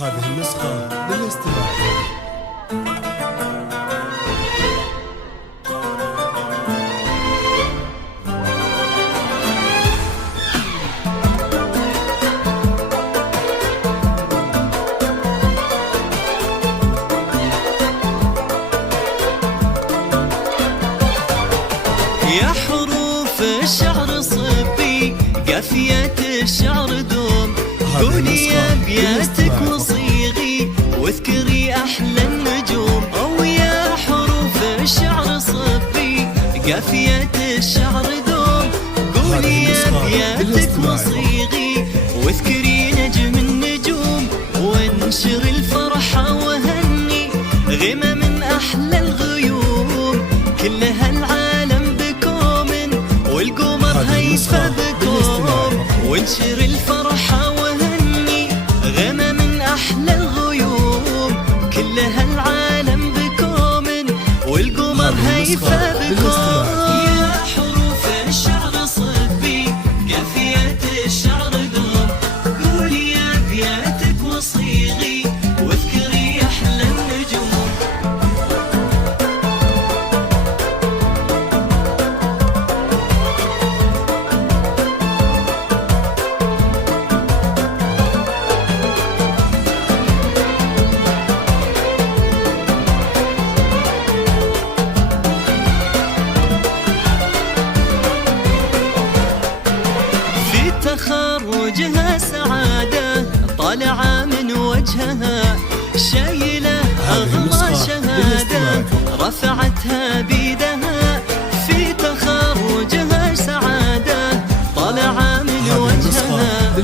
هذه النسخة للاستماع. يا حروف الشعر صبي قافيات الشعر دوم، قولي أبياتك وصيغي واذكري أحلى النجوم. أو يا حروف الشعر صبي قافيات الشعر دوم، قولي أبياتك وصيغي واذكري نجم النجوم. وانشر الفرحة وهني غمى من أحلى الغيوم، كلها العالم بكوم والقمر هيفى بكوم. وانشر الفرحة وهني غمى من أحلى الغيوم، كلها العالم بكوم والقمر هيفى بكوم. يا حروف الشعر صبي قافيات الشعر دوم، قولي أبياتك وصيغي واذكري أحلى النجوم. تخرجها سعادة طالعة من وجهها، شايلة أغلى شهادة رفعتها بيدها. في تخرجها سعادة طالعة من وجهها،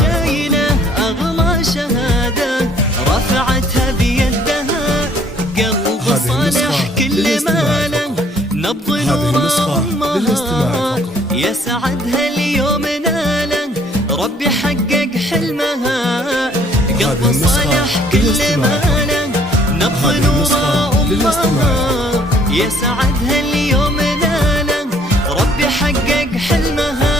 شايلة أغلى شهادة رفعتها بيدها. قلب صالح كل ماله نبض نورها، يا سعدها اليوم ناله ربي حقق حلمها. قلب صالح كل ماله نبض نور أمها، يا سعدها اليوم ناله ربي حقق حلمها.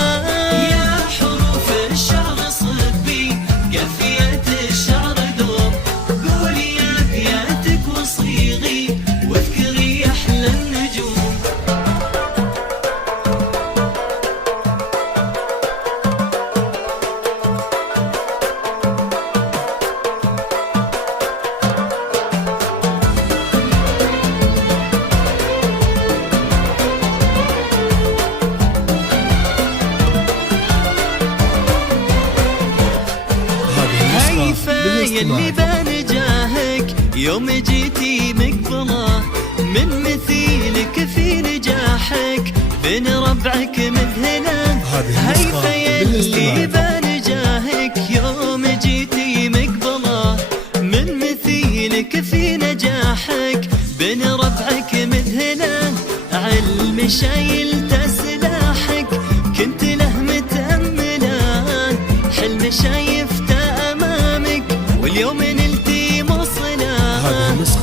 يا حروف الشعر صبي قافيات الشعر دوم، قولي أبياتك وصيغي واذكري أحلى النجوم. يلي بنجاهك يوم جيتي مقبله، من مثيلك في نجاحك بين ربعك مذهله. هيفا يلي بنجاهك يوم جيتي مقبله، من مثيلك في نجاحك بين ربعك مذهله. علم شايلته سلاحك كنت له متأمله، حلم شايفته واليوم نلتي مصله.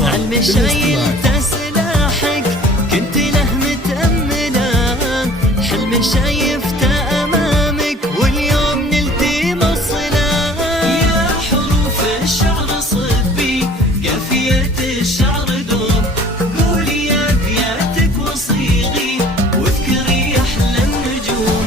علم شايلته سلاحك كنت له متأمله، حلم شايفته أمامك واليوم نلتي مصله. يا حروف الشعر صبي قافيات الشعر دوم، قولي أبياتك وصيغي واذكري أحلى النجوم.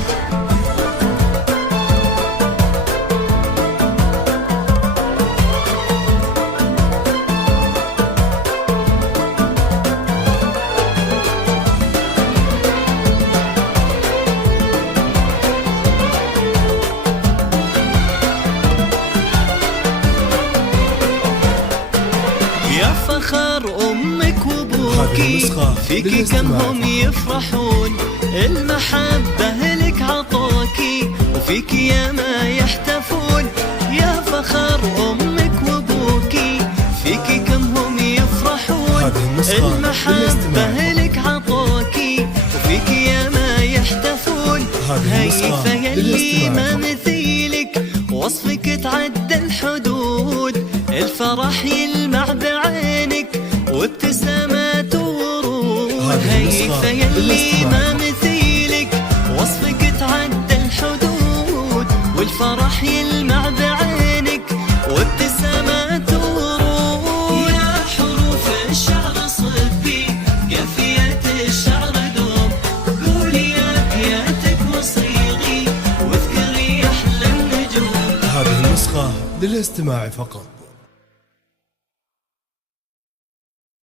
يا فخر أمك وأبوكي فيكي كم هم يفرحون، المحبة لك عطوكي وفيكي يا ما يحتفون. يا فخر أمك وأبوكي فيكي كم هم يفرحون، المحبة لك عطوكي وفيكي يا ما يحتفون. هيفا يلي ما مثيلك وصفك تعدى الحدود، الفرح يلمع بعينك وابتسامات ورود. هيفا يلي ما مثيلك وصفك تعدى الحدود، والفرح يلمع بعينك وابتسامات للاستماع فقط.